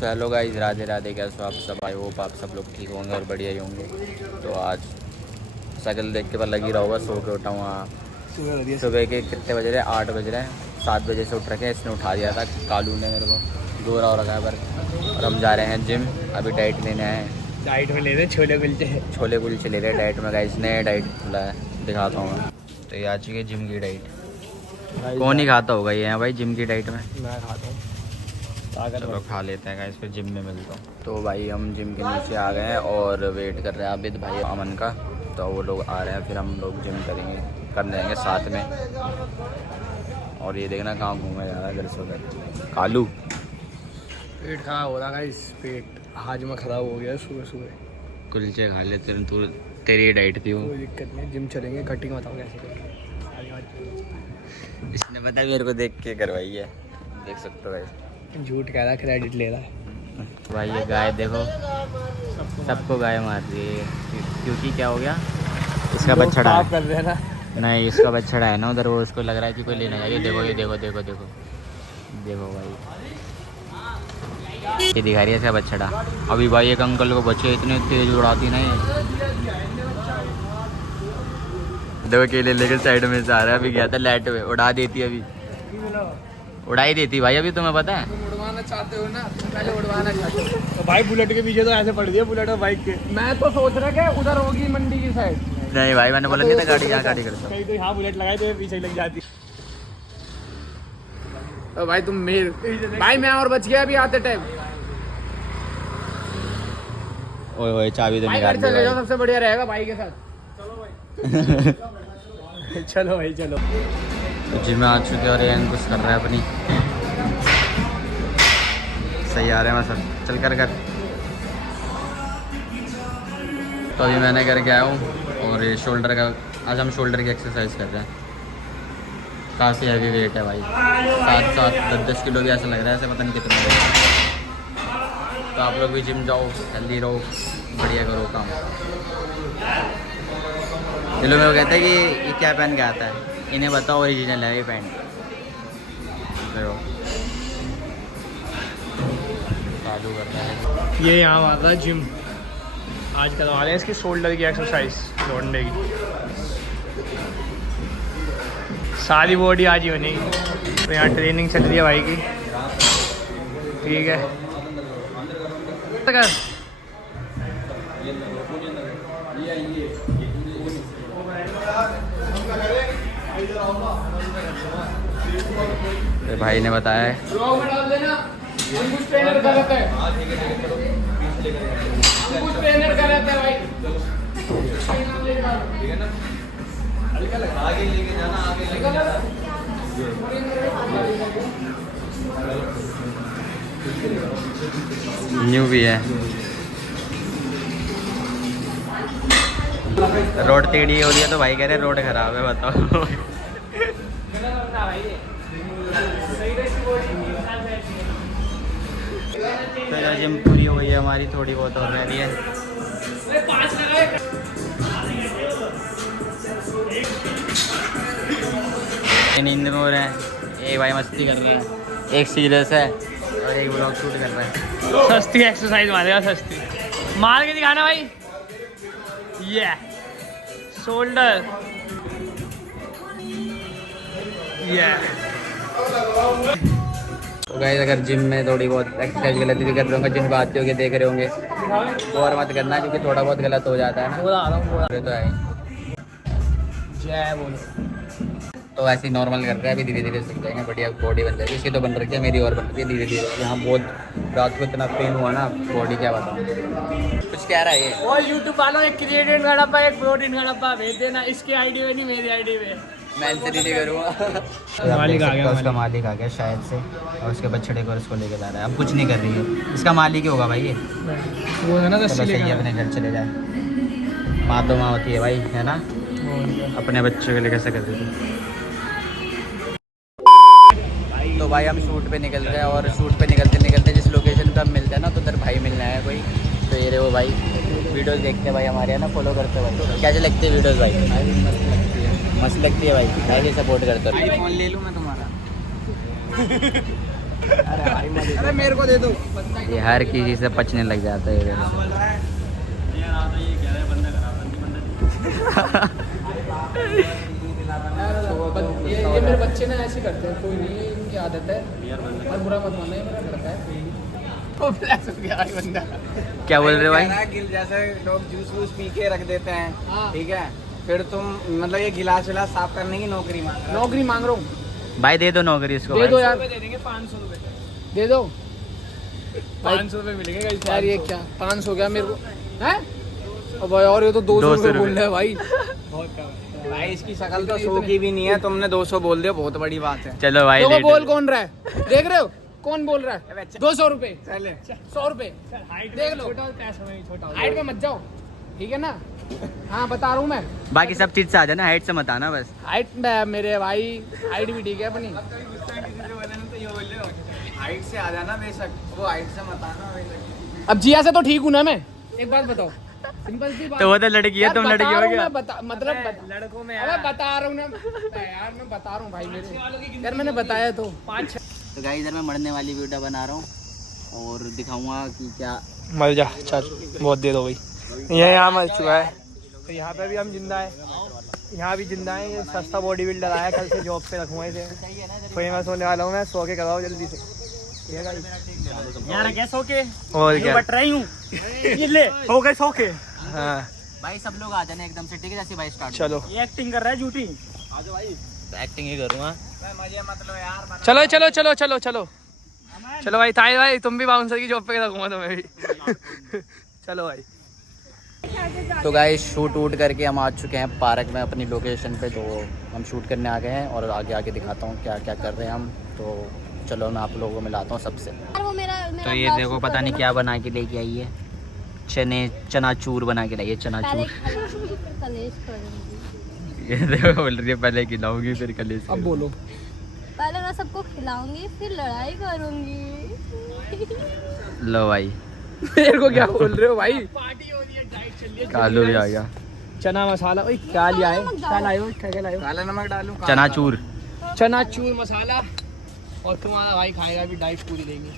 So hello guys, Radhe Radhe. कैसे हो आप सब? आई होप आप सब लोग ठीक होंगे और बढ़िया ही होंगे। तो आज साइकिल देख के पर लगी रहा होगा, सो के उठा हुआ। सुबह के कितने बज रहे हैं? 8 बज रहे हैं। 7 बजे से उठ रखे हैं, इसने उठा दिया था कालू ने मेरे को। गोरा हो रखा है पर। और हम जा रहे हैं जिम, अभी डाइट लेने आए हैं। डाइट में ले रहे छोले कुलचे ले रहे हैं डाइट में गाइस। नया डाइट खुला है, दिखाता हूँ मैं। तो ये आ चुकी है जिम की डाइट। कौन ही खाता होगा ये भाई जिम की डाइट में? मैं खाता हूँ। चलो खा लेते हैं गाइस, फिर जिम में मिलता हूँ। तो भाई हम जिम के नीचे आ गए हैं और वेट कर रहे हैं आबिद भाई अमन का। तो वो लोग आ रहे हैं, फिर हम लोग जिम करने जाएंगे साथ में। और ये देखना कहाँ घूमे जा रहा है घर से उधर कालू। पेट खराब हो रहा है, इस पेट हाजमा खराब हो गया सुबह सुबह। कुलचे खा लेते हैं, तू तेरी डाइट थी वो। कोई दिक्कत नहीं, जिम चलेंगे। कटिंग बताओ कैसे करेंगे। इसने पता मेरे को देख के करवाई है, देख सकते हो भाई। झूठ कह रहा है, क्रेडिट ले रहा है भाई। ये गाय देखो, सबको गाय मार रही है क्योंकि क्या हो गया? इसका बछड़ा है। कर रहे हैं ना। नहीं, इसका बछड़ा है ना उधर, वो उसको लग रहा है कि कोई लेने जाए। देखो ये देखो देखो देखो देखो भाई, ये दिखा रही है इसका बछड़ा। अभी भाई एक अंकल को बच्चे इतने तेज उड़ाती ना ये। देखो केले लेकर साइड में से आ रहा है। अभी गया था लाइट में, उड़ा देती अभी, उड़ा ही देती भाई। अभी तुम्हें पता है उड़वाना चाहते हो ना, पहले उड़वाना चाहते हो तो भाई बुलेट के पीछे तो ऐसे पड़ दिया, बुलेट और बाइक के। मैं तो सोच रहा कि उधर होगी मंडी की साइड। नहीं भाई, मैंने बोला नहीं था गाड़ी यहाँ गाड़ी करता। कहीं तो यहाँ बुलेट लगाई तो पीछे लग जाती। तो भाई तुम मेरे भाई, मैं और बच गया अभी आते टाइम। ओए ओए चाबी तो भाई निकाल घर चले जाओ, दे सबसे बढ़िया रहेगा भाई के साथ। चलो भाई चलो भाई चलो। तो जिम में आ चुके हैं और ये कुछ कर रहा है अपनी। सही आ रहे हैं सब, चल कर। तो अभी मैंने करके आया हूँ और ये शोल्डर का, आज हम शोल्डर की एक्सरसाइज कर रहे हैं। काफ़ी हैवी वेट है भाई, 7-7 10-10 किलो भी ऐसा लग रहा है, ऐसे पता नहीं कितना है। तो आप लोग भी जिम जाओ, हेल्दी रहो, बढ़िया करो काम। ये लोग मेरे को कहते हैं कि ये क्या पहन के आता है, इन्हें बताओ ओरिजिनल है ये पैंट। चालू करना है। ये यहाँ आ रहा है जिम, आज करवा रहे हैं इसकी शोल्डर की एक्सरसाइज, दौड़ने की। सारी बॉडी आज ही बनेगी। तो यहाँ ट्रेनिंग चल रही है भाई की, ठीक है। भाई ने बताया है न्यू भी है। रोड टेढ़ी हो रही है तो भाई कह रहे रोड खराब है, बताओ। तो जिम पूरी हो गई है हमारी, थोड़ी बहुत और रह रही है। नींद में हो रहे हैं, एक भाई मस्ती कर रहे हैं, एक सीरियस है और एक ब्लॉग शूट कर रहा है। सस्ती एक्सरसाइज मारेगा, सस्ती मार के दिखाना भाई। ये शोल्डर, ये तो गाइस अगर जिम में थोड़ी बहुत एक्सरसाइज गलती भी कर रहे होंगे, जिम पे आते होंगे देख रहे होंगे, तो और मत करना क्योंकि थोड़ा बहुत गलत हो जाता है ना। तो है जय बोलो। तो ऐसे ही नॉर्मल कर रहे हैं, अभी धीरे धीरे सीख जाएंगे, बढ़िया बॉडी बन जाएगी। इसकी तो बन रखी है, मेरी और बन रही है धीरे धीरे। यहाँ बहुत रात को इतना पेन हुआ ना, बॉडी क्या बताऊँ। कुछ कह रहा है ये और यूट्यूब वालों एक क्रिएटिन का डब्बा, एक प्रोटीन का डब्बा भेज देना, इसकी आईडी में नहीं मेरी आईडी में। मैं इनसे नहीं करूँगा। मालिक आ गया, उसका मालिक आ गया शायद से, और उसके बछड़े को उसको लेके जा रहा है। अब कुछ नहीं कर रही है, इसका मालिक ही होगा भाई ये। वो है ना, चलो सही है, अपने घर चले जाए। माँ तो माँ होती है भाई, है ना। अपने बच्चों के लिए कैसे कर रही थी। तो भाई हम शूट पे निकल रहे हैं और शूट पे निकलते निकलते जिस लोकेशन पे हम मिलते हैं ना, तो उधर भाई मिलना है कोई। तो ये रहे वो भाई, वीडियोस देखते हैं भाई हमारे, है ना, फॉलो करते हैं भाई। कैसे लगती है वीडियोस भाई? मस्त लगती है भाई, ऐसे सपोर्ट करते हो। आईफोन ले लूँ मैं तुम्हारा। अरे अरे मेरे को दे दो। ये हर किसी से पचने लग जाता है ये ये मेरे बच्चे ना ऐसे करते हैं, कोई नहीं है, इनकी आदत है और बुरा मत मानना, ये मेरा लड़का है। तो फ्लैश हो गया भाई बंदा। क्या बोल रहे हो भाई? गिल जैसे लोग जूस वूस पी के रख देते हैं, हाँ। ठीक है, फिर तुम मतलब ये गिलास विलास साफ करने की नौकरी मांग रहे हो। नौकरी मांग रहा हूँ, भाई दे दो नौकरी इसको दे भाई। दो यार, दे देंगे 500 रुपए। दे दो 500 रुपए मिलेंगे यार। ये क्या 500 क्या मेरे को है? अब और ये तो 200 रुपए बोल रहे हैं भाई। भाई इसकी शक्ल तो 100 की भी नहीं है, तुमने 200 बोल दिया, बहुत बड़ी बात है। चलो भाई देखो रेट बोल दे। कौन रहा है, देख रहे हो कौन बोल रहा है? 200 रुपए, चले 100 रुपए देख लो। हाइट में मत जाओ, ठीक है ना? हाँ बता रहा हूँ मैं, बाकी सब चीज से आ जाना, हाइट से मत आना बस। हाइट में मेरे भाई, हाइट भी ठीक है अपनी। हाइट से आ जाना बेशक, वो हाइट से मत आना बेशक। अब जिया से तो ठीक हूँ ना मैं, एक बात बताओ, सिंपल सी बात। तो वो तो लड़की है, तुम लड़की हो क्या? मतलब लड़कों में अबे बता रहा हूँ ना यार, मैं बता रहा हूँ भाई मेरे यार, मैंने बताया तो 5। तो गाइस इधर मैं मरने वाली वीडियो बना रहा हूँ और दिखाऊंगा कि क्या। मर जा चल, बहुत देर हो गई। ये यहाँ मर चुका है, तो यहाँ पे भी हम जिंदा है, यहाँ भी जिंदा है। ये सस्ता बॉडी बिल्डर आया, कल से जॉब पे रखूँगा इसे, फेमस होने वाला हूँ मैं। सो के कराओ जल्दी से यार क्या सो के और क्या बट रही हूँ, ये ले हो गए सो के। हाँ भाई सब लोग आ जाने एकदम से, ठीक है? जैसे भाई स्टार्ट। चलो ये एक्टिंग कर रहा है झूठी। एक्टिंग ही करूँगा। मजे मत लो यार। चलो चलो चलो चलो चलो चलो भाई, ताई भाई तुम भी बाउंसर की जॉब पे रखूँगा तुम्हें भी। चलो भाई। तो गाइस शूट वूट करके हम आ चुके हैं पार्क में अपनी लोकेशन पे, तो हम शूट करने आ गए हैं और आगे आगे दिखाता हूँ क्या क्या कर रहे हैं हम। तो चलो मैं आप लोगों को मिलाता हूँ सबसे। तो ये देखो पता नहीं क्या बना के लेके आई है, चनाचूर बना के लाई है, चनाचूर। ये देखो बोल रही है पहले खिलाऊंगी फिर कलेश। अब बोलो। पहले मैं सबको खिलाऊंगी फिर लड़ाई करूंगी। लो भाई मेरे को क्या बोल रहे हो भाई? कालू भी आ गया। चना मसाला, ओए क्या लिया है? क्या लाए हो? क्या लाए हो? काला नमक डालूं? चनाचूर। चनाचूर मसाला। और तुम्हारा भाई खाएगा भी, डाइट पूरी देंगे।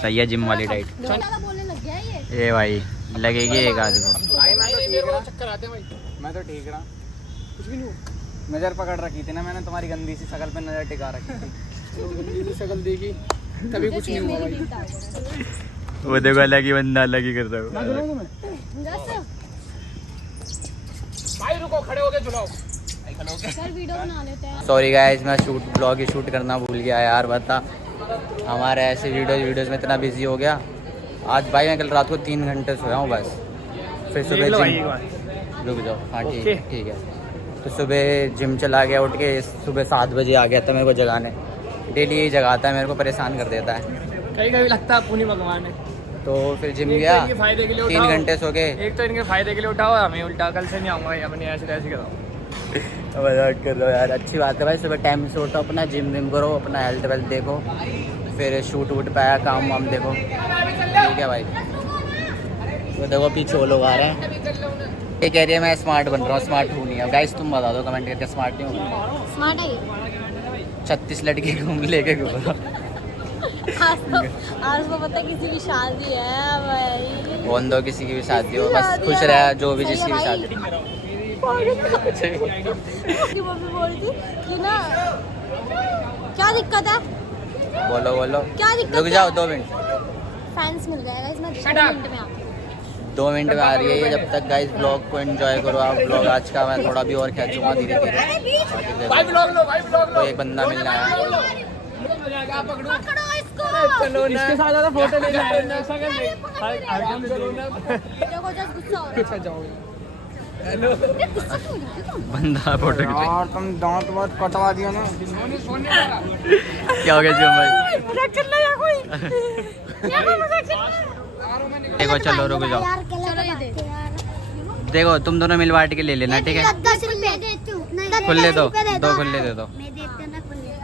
सही है, जिम वाली डाइट। ज्यादा बोलने लग गया ये। ये भाई लगेगी एक आदमी को। भाई मैं तो मेरे ठीक को रहा, चक्कर आते हैं भाई, मैं तो ठीक रहा। कुछ भी नहीं हुआ। नजर पकड़ रखी थी ना मैंने, तुम्हारी गंदी सी शक्ल पे नजर टिका रखी थी। तो गंदी सी शक्ल देखी तभी कुछ नहीं हुआ भाई। वो देखो अलग ही बंदा अलग ही कर रहा मैं झुलाऊं तुम्हें? जैसे भाई रुको, खड़े होके झुलाओ। सर वीडियो बना लेते हैं। सॉरी गाइस, मैं ब्लॉग ही शूट करना भूल गया यार। बता हमारे ऐसे वीडियोस में इतना बिजी हो गया आज भाई। मैं कल रात को 3 घंटे सोया हूँ बस। फिर सुबह जिम, रुक जाओ, हाँ ठीक है। तो सुबह जिम चला गया, उठ के सुबह 7 बजे आ गया था मेरे को जगाने। डेली यही जगाता है, मेरे को परेशान कर देता है। कहीं कहीं लगता है पुण्य भगवान है। तो फिर जिम गया, इनके फायदे के लिए 3 उठाओ। घंटे सो गए। एक तो इनके फायदे के लिए उठाओ, हमें उल्टा कल से नहीं आऊंगा भाई, अपने ऐसे ऐसे कराओ। मजाक कर रहा हूँ यार, अच्छी बात है भाई। सुबह टाइम से उठो, अपना जिम विम करो, अपना हेल्थ वेल्थ देखो, फिर शूट वूट पे आया काम वाम देखो, ठीक है भाई। तो देखो पीछे वो लोग आ रहे हैं। ये कह रही है मैं स्मार्ट बन रहा हूँ, स्मार्ट हूँ नहीं। अब गाइस तुम बता दो कमेंट करके, स्मार्ट नहीं हूँ? स्मार्ट है। 36 लड़की घूम लेके घूम रहा। आज तो पता है किसी की शादी है भाई। कौन दो किसी की भी शादी हो, बस खुश रहे जो भी जिसकी भी शादी। की मम्मी बोल रही थी कि ना, क्या दिक्कत है? बोलो बोलो, क्या दिक्कत रुक है? जाओ 2 मिनट। फैंस मिल जाएगा इसमें 2 मिनट में आती हूँ। 2 मिनट में आ रही है ये। जब तक गाइस ब्लॉग को एंजॉय करो आप। ब्लॉग आज का मैं थोड़ा भी और खींचूंगा धीरे धीरे। भाई ब्लॉग लो, भाई ब्लॉग लो। तो एक बंदा मिलने आया। पकड़ो इसको। चलो इसके साथ ज्यादा फोटो ले जाए। देखो जस्ट गुस्सा हो रहा है। जाओ गुस्सा क्यों हो रहा है तुम? बंदा फोटो खींचे। यार तुम दांत बहुत कटवा दियो ना। क्या हो गया जिम भाई? मजाक चल रहा है कोई? क्या कोई मजाक चल रहा है? देखो चलो रुक जाओ। चलो ये दे। देखो तुम दोनों मिल बांट के ले लेना, ठीक है? 10 रुपए देती हूँ। खुले दो, 2 खुले दे दो। मैं देते हैं ना खुले।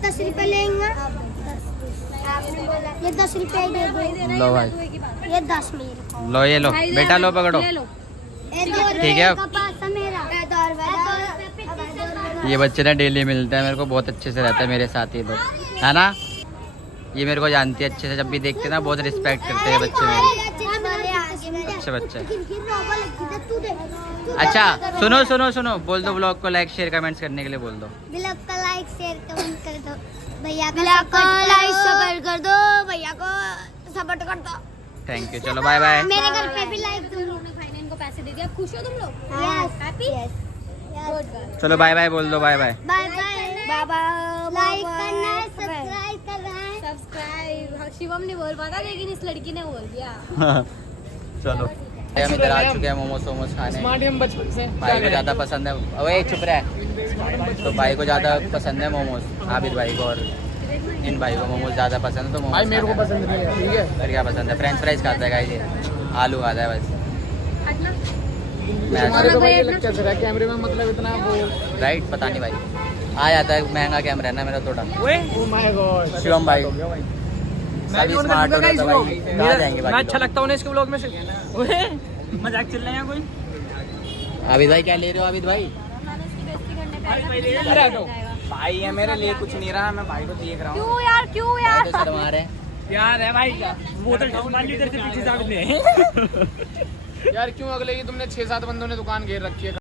10 रुपए लेंगे। ये 10 रुपए दे दो। लो भाई, ये 10 मेरे। लो ये लो बेटा, लो पकड़ो। ठीक है। ये बच्चे ना डेली मिलते हैं मेरे को, बहुत अच्छे से रहता है मेरे साथ ये लोग, है ना? ये मेरे को जानती है अच्छे से, जब भी देखते ना बहुत रिस्पेक्ट करते हैं बच्चे मेरे, अच्छे बच्चे। अच्छा सुनो सुनो सुनो, बोल दो ब्लॉग को लाइक शेयर कमेंट्स करने के लिए बोल दो। ब्लॉग को लाइक शेयर कमेंट कर दो, भैया को लाइक सपोर्ट कर दो, भैया को सपोर्ट कर दो। थैंक यू, चलो बाय बाय। मेरे घर पे भी लाइक दूंगी। भाई ने इनको पैसे दे दिया, खुश हो तुम लोग? Yes happy? यस। चलो बाय बाय बोल दो, bye bye. Bye bye. Like करना है, सब्सक्राइब करना है। सब्सक्राइब शिवम ने बोल पाता, लेकिन इस लड़की ने बोल दिया। चलो हम इधर आ चुके हैं मोमोज वोमोज खाने। स्मार्ट हम बचपन से भाई को ज़्यादा पसंद है, ओए चुप रहे। तो भाई को ज़्यादा पसंद है मोमोज, आबिद भाई को, और इन भाई को मोमोज ज़्यादा पसंद है। तो मोमोज भाई मेरे को पसंद नहीं है, ठीक है। फिर क्या पसंद है? फ्रेंच फ्राइज खाता है गाइस, ये आलू खाता है बस। हटना। हमारे तो भाई ये लगता है कैमरे में, मतलब इतना वो राइट, पता नहीं भाई, आ जाता है महंगा कैमरा है ना मेरा थोड़ा। Oh my God. शिवम भाई सभी स्मार्ट हो रहे तो भाई कहाँ जाएंगे मैं बाकी अच्छा लोग? लगता हूँ इसके ब्लॉग में से। ओए मजाक चल रहा है कोई? आबिद भाई क्या ले रहे हो आबिद भाई? मैंने इसकी बेइज्जती करने पे आया था, अरे हटो। भाई है मेरे लिए कुछ नहीं रहा, मैं भाई को देख रहा हूँ। क्यों यार, क्यों भाई यार? तो शर्मा रहे हैं। यार है भाई का बोतल ढूंढ ली इधर से पीछे से आपने। यार क्यों अगले की तुमने 6-7 बंदों ने दुकान घेर रखी है।